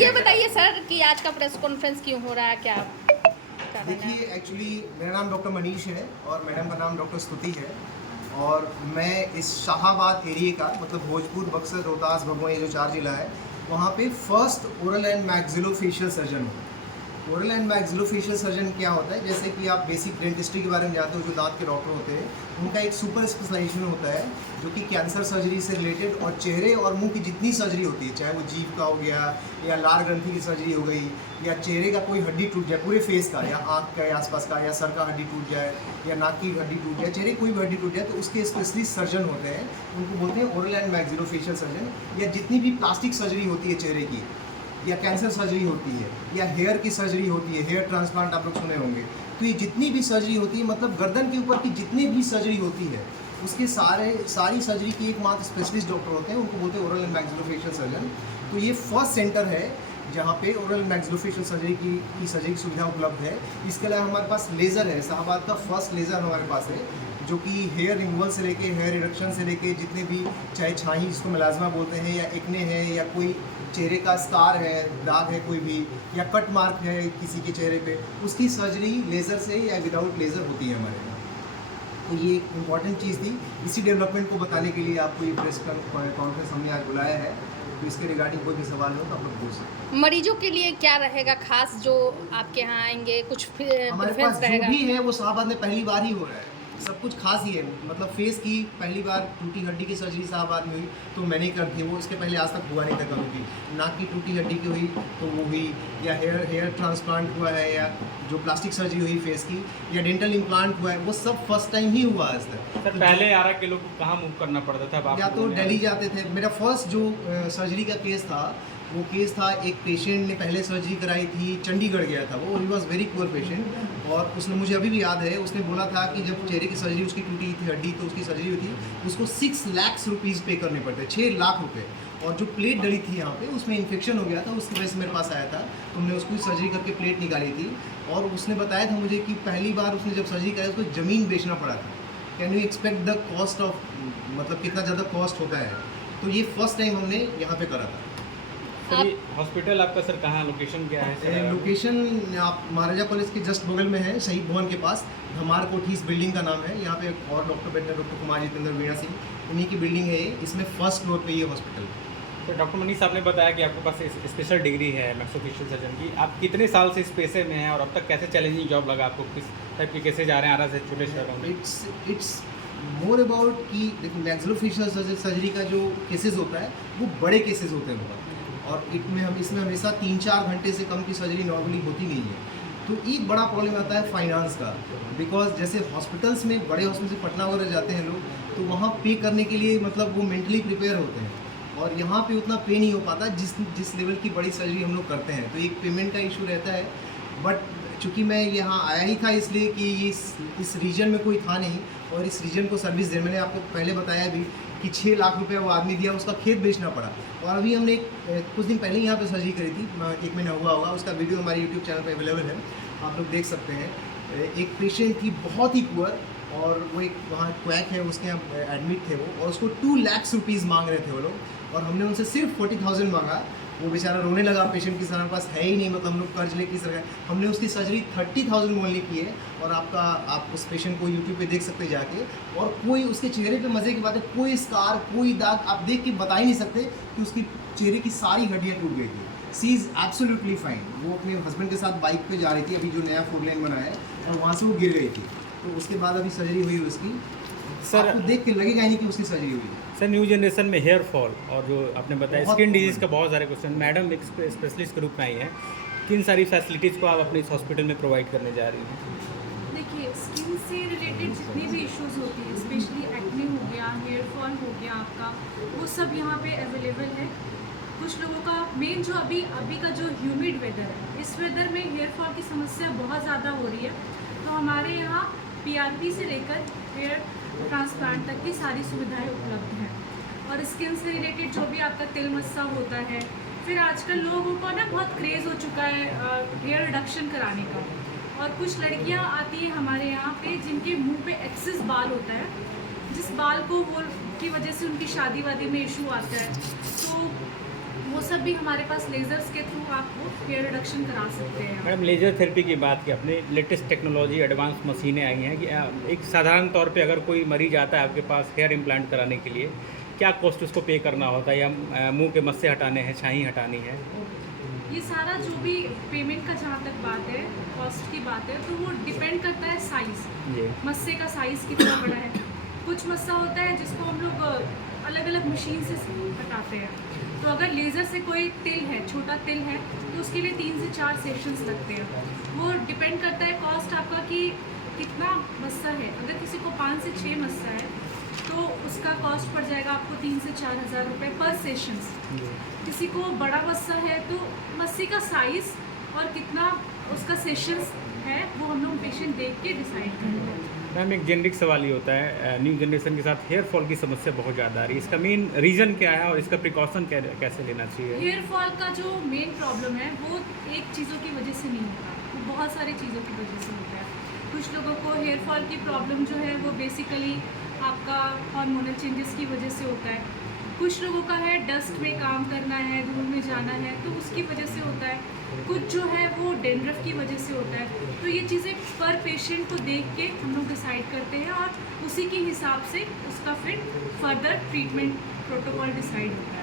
ये बताइए सर कि आज का प्रेस कॉन्फ्रेंस क्यों हो रहा है, क्या कारण है? देखिए, एक्चुअली मेरा नाम डॉक्टर मनीष है और मैडम का नाम डॉक्टर स्तुति है। और मैं इस शाहाबाद एरिया का, मतलब भोजपुर, बक्सर, रोहतास, भगवा, ये जो 4 ज़िला है, वहाँ पे first oral and maxillofacial surgeon हूँ। ओरल एंड मैक्सिलोफेशियल सर्जन क्या होता है, जैसे कि आप बेसिक डेंटिस्ट्री के बारे में जानते हो, जो दांत के डॉक्टर होते हैं, उनका एक सुपर स्पेशलाइजेशन होता है जो कि कैंसर सर्जरी से रिलेटेड और चेहरे और मुंह की जितनी सर्जरी होती है, चाहे वो जीभ का हो गया या लार ग्रंथि की सर्जरी हो गई, या चेहरे का कोई हड्डी टूट जाए पूरे फेस का, या आँख के आसपास का, या सर का हड्डी टूट जाए, या नाक की हड्डी टूट जाए, चेहरे कोई भी हड्डी टूट जाए, तो उसके स्पेशलिस्ट सर्जन होते हैं, उनको बोलते हैं ओरल एंड मैक्सिलोफेशियल सर्जन। या जितनी भी प्लास्टिक सर्जरी होती है चेहरे की, या कैंसर सर्जरी होती है, या हेयर की सर्जरी होती है, हेयर ट्रांसप्लांट आप लोग सुने होंगे, तो ये जितनी भी सर्जरी होती है, मतलब गर्दन के ऊपर की जितनी भी सर्जरी होती है, उसके सारी सर्जरी की एकमात्र स्पेशलिस्ट डॉक्टर होते हैं, उनको बोलते हैं ओरल एंड मैक्सिलोफेशियल सर्जन। तो ये फर्स्ट सेंटर है जहाँ पे ओरल मैक्सिलोफेशियल सर्जरी की सर्जरी की सुविधा उपलब्ध है। इसके अलावा हमारे पास लेज़र है, शाहाबाद का फर्स्ट लेज़र हमारे पास है, जो कि हेयर रिमूवल से लेके हेयर रिडक्शन से लेके जितने भी, चाहे छाई जिसको मिलाजमा बोलते हैं, या एक्ने है, या कोई चेहरे का स्कार है, दाग है कोई भी, या कट मार्क है किसी के चेहरे पे, उसकी सर्जरी लेज़र से या विदाउट लेज़र होती है हमारे यहाँ। तो ये एक इम्पॉर्टेंट चीज़ थी, इसी डेवलपमेंट को बताने के लिए आपको ये प्रेस कॉन्फ्रेंस हमने आज बुलाया है। तो इसके रिगार्डिंग कोई भी सवाल हो तो आप लोग पूछ सकते हैं। मरीजों के लिए क्या रहेगा खास जो आपके यहाँ आएंगे, कुछ हमारे प्रेफरेंस पास जो रहेगा? भी है वो शाहाबाद में पहली बार ही हो रहा है, सब कुछ खास ही है। मतलब फेस की पहली बार टूटी हड्डी की सर्जरी शाहाबाद में हुई, तो मैंने कर दी, वो इसके पहले आज तक हुआ नहीं था कभी भी। नाक की टूटी हड्डी की हुई तो वो हुई, या हेयर ट्रांसप्लांट हुआ है, या जो प्लास्टिक सर्जरी हुई फेस की, या डेंटल इम्प्लांट हुआ है, वो सब फर्स्ट टाइम ही हुआ आज तक। सर पहले 11 किलो को कहाँ मूव करना पड़ता था? या तो दिल्ली जाते थे। मेरा फर्स्ट जो सर्जरी का केस था, वो केस था, एक पेशेंट ने पहले सर्जरी कराई थी, चंडीगढ़ गया था वो, he was very poor patient, और उसने, मुझे अभी भी याद है, उसने बोला था कि जब चेहरे की सर्जरी उसकी टूटी थी हड्डी, तो उसकी सर्जरी हुई थी, उसको 6 लाख रुपीज़ पे करने पड़ते, 6 लाख रुपये। और जो प्लेट डली थी यहाँ पे, उसमें इन्फेक्शन हो गया था, उसकी वजह से मेरे पास आया था, तो हमने उसको सर्जरी करके प्लेट निकाली थी। और उसने बताया था मुझे कि पहली बार उसने जब सर्जरी कराई, उसको ज़मीन बेचना पड़ा था। Can you expect the cost of, मतलब कितना ज़्यादा कॉस्ट होता है। तो ये फर्स्ट टाइम हमने यहाँ पे करा था। सर ये हॉस्पिटल आपका सर कहाँ, लोकेशन क्या है सर? लोकेशन आप महाराजा कॉलेज के जस्ट बगल में है, शहीद भवन के पास, धमार कोठी इस बिल्डिंग का नाम है। यहाँ पे एक और डॉक्टर बैठे हैं, डॉक्टर कुमार जितेंद्र वीणा सिंह, उन्हीं की बिल्डिंग है ये, इसमें फर्स्ट फ्लोर पे ये हॉस्पिटल। तो डॉक्टर मनीष आपने बताया कि आपके पास स्पेशल डिग्री है मैक्सिलोफेशियल सर्जन की, आप कितने साल से इस पेशे में हैं और अब तक कैसे चैलेंजिंग जॉब लगा आपको, किस टाइप के केसेज आ रहे हैं आरा से छोटे शहरों में? इट्स मोर अबाउट कि देखिए, मैक्सिलोफेशियल सर्जरी का जो केसेस होता है वो बड़े केसेस होते हैं बहुत, और इसमें हमेशा 3-4 घंटे से कम की सर्जरी नॉर्मली होती नहीं है। तो एक बड़ा प्रॉब्लम आता है फाइनेंस का, बिकॉज जैसे हॉस्पिटल्स में, बड़े हॉस्पिटल से पटना वगैरह जाते हैं लोग, तो वहाँ पे करने के लिए मतलब वो मेंटली प्रिपेयर होते हैं, और यहाँ पे उतना पे नहीं हो पाता जिस लेवल की बड़ी सर्जरी हम लोग करते हैं। तो एक पेमेंट का इशू रहता है। बट चूँकि मैं यहाँ आया ही था इसलिए कि इस रीजन में कोई था नहीं, और इस रीजन को सर्विस दे, मैंने आपको पहले बताया भी कि 6 लाख रुपए वो आदमी दिया, उसका खेत बेचना पड़ा। और अभी हमने कुछ दिन पहले यहाँ पे सर्जरी करी थी, 1 महीना हुआ होगा, उसका वीडियो हमारे यूट्यूब चैनल पे अवेलेबल है, आप लोग देख सकते हैं। एक पेशेंट थी बहुत ही पुअर, और वो एक वहाँ क्वैक है, उसके यहाँ एडमिट थे वो, और उसको 2 लाख रुपीज़ मांग रहे थे वो लोग, और हमने उनसे सिर्फ 40,000 मांगा। वो बेचारा रोने लगा, पेशेंट की हमारे पास है ही नहीं, मतलब हम लोग कर्ज लेके किस तरह, हमने उसकी सर्जरी 30,000 ओनली की है। और आप उस पेशेंट को यूट्यूब पे देख सकते जाके, और कोई उसके चेहरे पे, मज़े की बात है, कोई स्कार, कोई दाग आप देख के बता ही नहीं सकते कि उसकी चेहरे की सारी हड्डियाँ टूट गई थी। सी इज़ एब्सोल्युटली फाइन। वो अपने हस्बैंड के साथ बाइक पे जा रही थी, अभी जो नया 4 लेन बना है, और वहाँ से वो गिर गई थी, तो उसके बाद अभी सर्जरी हुई उसकी। सर आपको देख के लगेगा ही नहीं कि उसकी सर्जरी हुई। सर न्यू जनरेशन में हेयर फॉल और जो आपने बताया बहुत स्किन डिजीज़ common का बहुत सारे क्वेश्चन, मैडम एक स्पेशलिस्ट के रूप में आई हैं, किन सारी फैसिलिटीज़ को आप अपने इस हॉस्पिटल में प्रोवाइड करने जा रही हैं? देखिए, स्किन से रिलेटेड जितनी भी इश्यूज होती है, स्पेशली एक्ने हो गया, हेयर फॉल हो गया आपका, वो सब यहाँ पे अवेलेबल है। कुछ लोगों का मेन जो अभी का जो ह्यूमिड वेदर है, इस वेदर में हेयर फॉल की समस्या बहुत ज़्यादा हो रही है। तो हमारे यहाँ PRP से लेकर हेयर ट्रांसप्लांट तक की सारी सुविधाएं उपलब्ध हैं। और स्किन से रिलेटेड जो भी आपका तिल मस्सा होता है, फिर आजकल लोगों को ना बहुत क्रेज़ हो चुका है हेयर रिडक्शन कराने का। और कुछ लड़कियां आती है हमारे यहाँ पे जिनके मुंह पे एक्सेस बाल होता है, जिस बाल को वो की वजह से उनकी शादी वादी में इशू आता है। तो वो सब भी हमारे पास लेज़र्स के थ्रू आप वो हेयर रिडक्शन करा सकते हैं। मैडम लेज़र थेरेपी की बात की आपने, लेटेस्ट टेक्नोलॉजी एडवांस मशीनें आई हैं कि एक साधारण तौर पे अगर कोई मरीज आता है आपके पास हेयर इम्प्लांट कराने के लिए, क्या कॉस्ट उसको पे करना होता है, या मुंह के मस्से हटाने हैं, छाई हटानी है? ये सारा जो भी पेमेंट का जहाँ तक बात है, कॉस्ट की बात है, तो वो डिपेंड करता है साइज़, जी मस्से का साइज़ कितना बड़ा है। कुछ मस्सा होता है जिसको हम लोग अलग अलग मशीन से हटाते हैं, तो अगर लेज़र से कोई तिल है, छोटा तिल है, तो उसके लिए 3 से 4 सेशंस लगते हैं। वो डिपेंड करता है कॉस्ट आपका कि कितना मस्सा है। अगर किसी को 5 से 6 मस्सा है तो उसका कॉस्ट पड़ जाएगा आपको 3 से 4 हज़ार रुपये पर सेशंस। किसी को बड़ा मस्सा है तो मस्से का साइज़ और कितना उसका सेशंस है वो हम लोग पेशेंट देख के डिसाइड करते हैं। मैम एक जेनरिक सवाल ये होता है, न्यू जनरेशन के साथ हेयर फॉल की समस्या बहुत ज़्यादा आ रही है, इसका मेन रीज़न क्या है और इसका प्रिकॉशन कैसे लेना चाहिए? हेयर फॉल का जो मेन प्रॉब्लम है वो एक चीज़ों की वजह से नहीं होता, वो बहुत सारी चीज़ों की वजह से होता है। कुछ लोगों को हेयर फॉल की प्रॉब्लम जो है वो बेसिकली आपका हार्मोनल चेंजेस की वजह से होता है। कुछ लोगों का है डस्ट में काम करना है, धूल में जाना है, तो उसकी वजह से होता है। कुछ जो है वो डेंड्रफ की वजह से होता है। तो ये चीज़ें पर पेशेंट को देख के हम लोग डिसाइड करते हैं और उसी के हिसाब से उसका फिर फर्दर ट्रीटमेंट प्रोटोकॉल डिसाइड होता है।